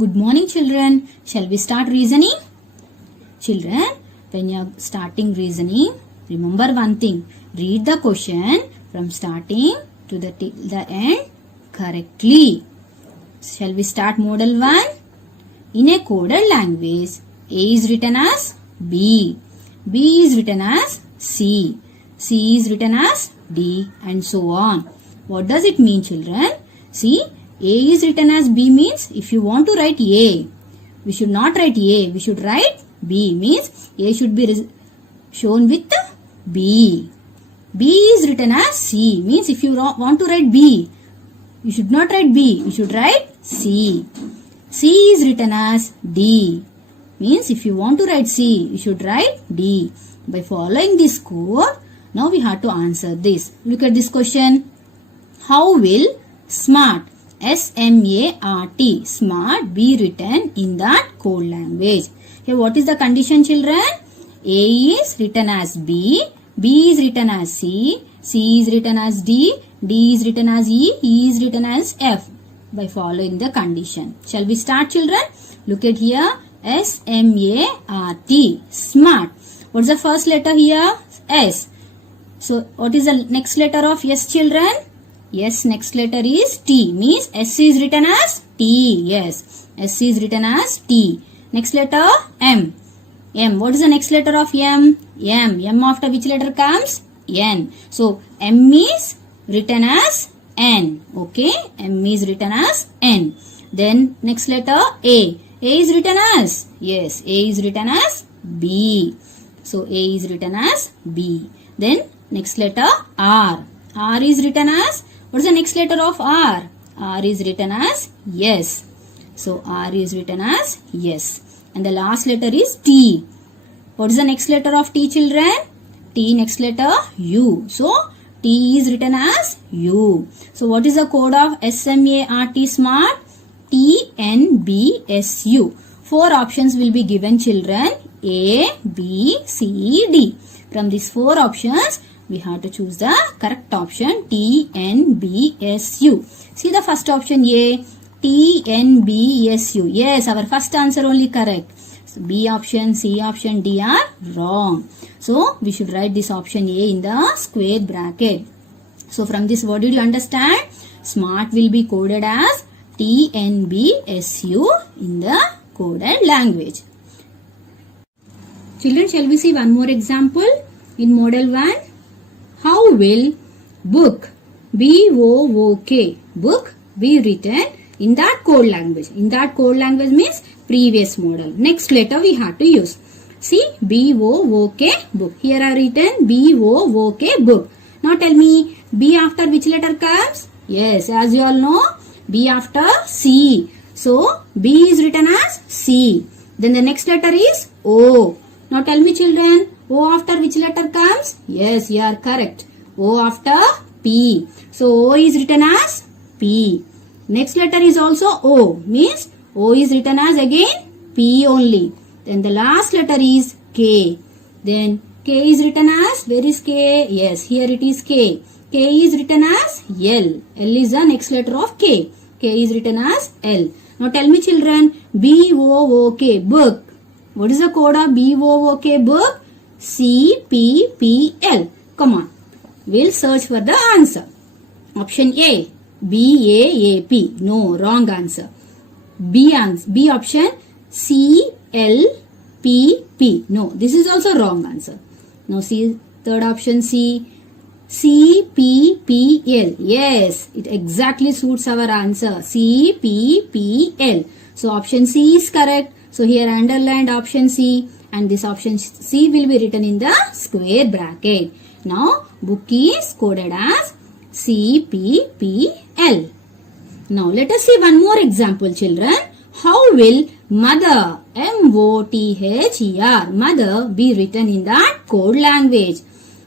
Good morning, children. Shall we start reasoning? Children, when you are starting reasoning, remember one thing. Read the question from starting to the end correctly. Shall we start model 1? In a coded language, A is written as B. B is written as C. C is written as D and so on. What does it mean, children? See, A is written as B means if you want to write A, we should not write A, we should write B. Means A should be shown with B. B is written as C. Means if you want to write B, you should not write B, you should write C. C is written as D. Means if you want to write C, you should write D. By following this code, now we have to answer this. Look at this question. How will SMART, S-M-A-R-T, SMART be written in that code language? Here what is the condition, children? A is written as B, B is written as C, C is written as D, D is written as E is written as F. By following the condition. Shall we start, children? Look at here. S-M-A-R-T, SMART. What's the first letter here? S. So what is the next letter of S, children? Yes, next letter is T. Means S is written as T. Yes, S is written as T. Next letter M. M. What is the next letter of M? M. M after which letter comes? N. So M is written as N. Okay, M is written as N. Then next letter A. A is written as? Yes, A is written as B. So A is written as B. Then next letter R. R is written as? What is the next letter of R? R is written as yes. So R is written as yes. And the last letter is T. What is the next letter of T, children? T next letter U. So T is written as U. So what is the code of S-M-A-R-T SMART? T-N-B-S-U. 4 options will be given, children. A, B, C, D. From these 4 options, we have to choose the correct option T-N-B-S-U. See the first option A, T-N-B-S-U. Yes, our first answer only correct. So B option, C option, D are wrong. So we should write this option A in the square bracket. So from this, what did you understand? SMART will be coded as T-N-B-S-U in the coded language. Children, shall we see one more example in model 1? How will book, B-O-O-K, book be written in that code language? In that code language means previous model. Next letter we have to use. See, B-O-O-K, book. Here I written B-O-O-K, book. Now tell me, B after which letter comes? Yes, as you all know, B after C. So, B is written as C. Then the next letter is O. Now tell me, children, O after which letter comes? Yes, you are correct. O after P. So, O is written as P. Next letter is also O. Means O is written as again P only. Then the last letter is K. Then K is written as, where is K? Yes, here it is K. K is written as L. L is the next letter of K. K is written as L. Now tell me, children, B-O-O-K, book. What is the code of B-O-O-K, book? C-P-P-L. Come on. We'll search for the answer. Option A, B-A-A-P. No, wrong answer. B option, C-L-P-P. No, this is also wrong answer. Now see third option, C. C-P-P-L. Yes, it exactly suits our answer. C-P-P-L. So option C is correct. So here I underlined option C, and this option C will be written in the square bracket. Now book is coded as C-P-P-L. Now let us see one more example, children. How will mother, M-O-T-H-E-R, mother be written in that code language?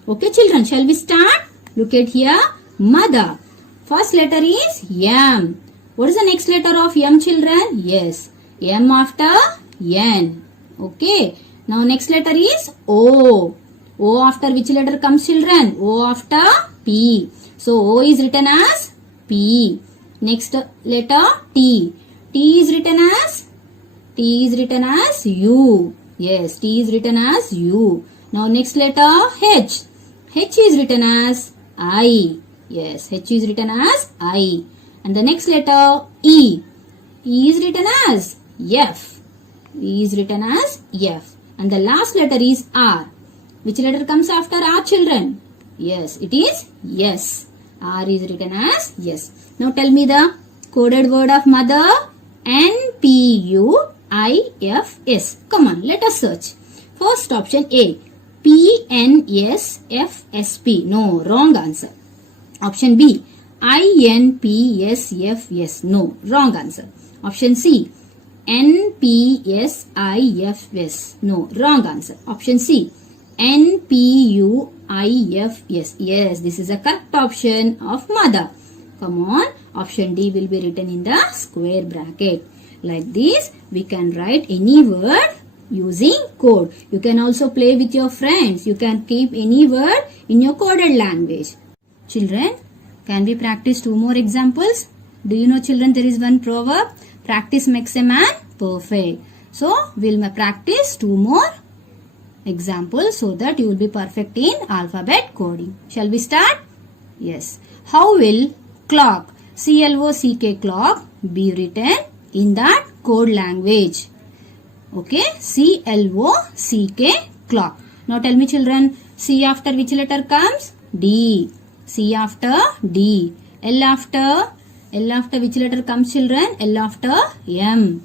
Okay, children, shall we start? Look at here, mother. First letter is M. What is the next letter of M, children? Yes, M after N. Okay, now next letter is O. O after which letter comes, children? O after P. So O is written as P. Next letter T. T is written as U. Yes, T is written as U. Now next letter H. H is written as I. Yes, H is written as I. And the next letter E. E is written as F. E is written as F. And the last letter is R. Which letter comes after R, children? Yes, it is yes. R is written as yes. Now tell me the coded word of mother. NPUIFS. Come on, let us search. First option A. PNSFSP. No, wrong answer. Option B. INPSFS. No, wrong answer. Option C. NPSIFS. No, wrong answer. Option C. NPUIFS. Yes, this is a correct option of mother. Come on, option D will be written in the square bracket. Like this, we can write any word using code. You can also play with your friends. You can keep any word in your coded language. Children, can we practice 2 more examples? Do you know, children, there is one proverb, practice makes a man perfect. So, we'll practice 2 more examples so that you will be perfect in alphabet coding. Shall we start? Yes. How will clock, C-L-O-C-K, clock, be written in that code language? Okay, C-L-O-C-K, clock. Now tell me, children, C after which letter comes? D. C after D. L after which letter comes, children? L after M.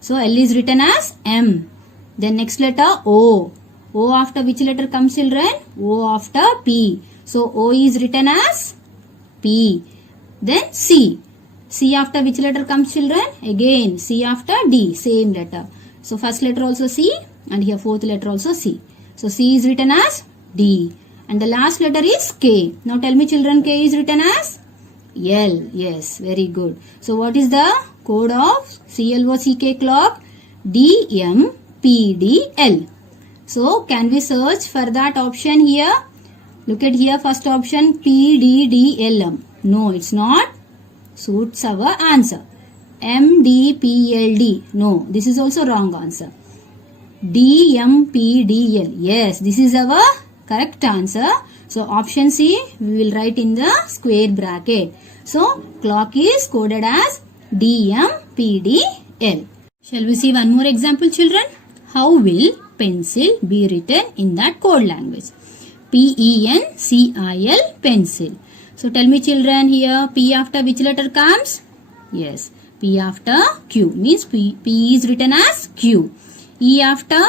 So L is written as M. Then next letter O. O after which letter comes, children? O after P. So O is written as P. Then C. C after which letter comes, children? Again C after D. Same letter. So first letter also C and here fourth letter also C. So C is written as D. And the last letter is K. Now tell me, children, K is written as L. Yes, very good. So what is the code of CLOCK clock? DMPDL. So can we search for that option here? Look at here, first option PDDLM. No, it's not. Suits our answer. MDPLD. No, this is also wrong answer. DMPDL. Yes, this is our correct answer. So option C we will write in the square bracket. So clock is coded as DMPDL. Shall we see one more example, children? How will pencil be written in that code language? PENCIL, pencil. So tell me, children, here P after which letter comes? Yes, P after Q, means P is written as Q. E after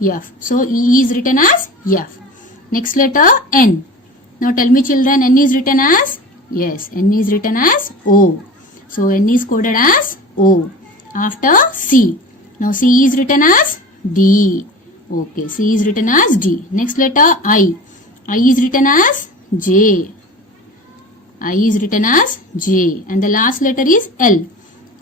F. So E is written as F. Next letter N. Now tell me, children, N is written as? Yes, N is written as O. So N is coded as O. After C. Now C is written as D. Okay, C is written as D. Next letter I. I is written as J. I is written as J. And the last letter is L.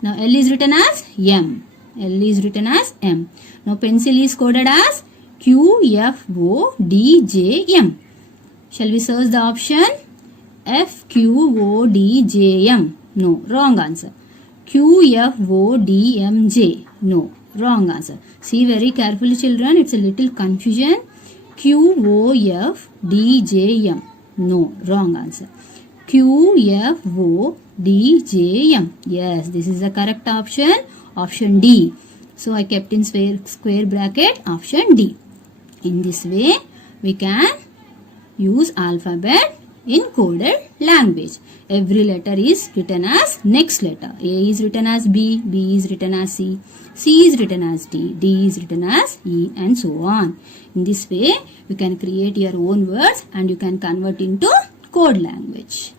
Now L is written as M. L is written as M. Now pencil is coded as QFODJM. Shall we search the option? FQODJM. No, wrong answer. QFODMJ. No, wrong answer. See very carefully, children. It's a little confusion. QOFDJM. No, wrong answer. QFODJM. Yes, this is the correct option. Option D. So I kept in square bracket option D. In this way, we can use alphabet in coded language. Every letter is written as next letter. A is written as B, B is written as C, C is written as D, D is written as E, and so on. In this way, you can create your own words and you can convert into code language.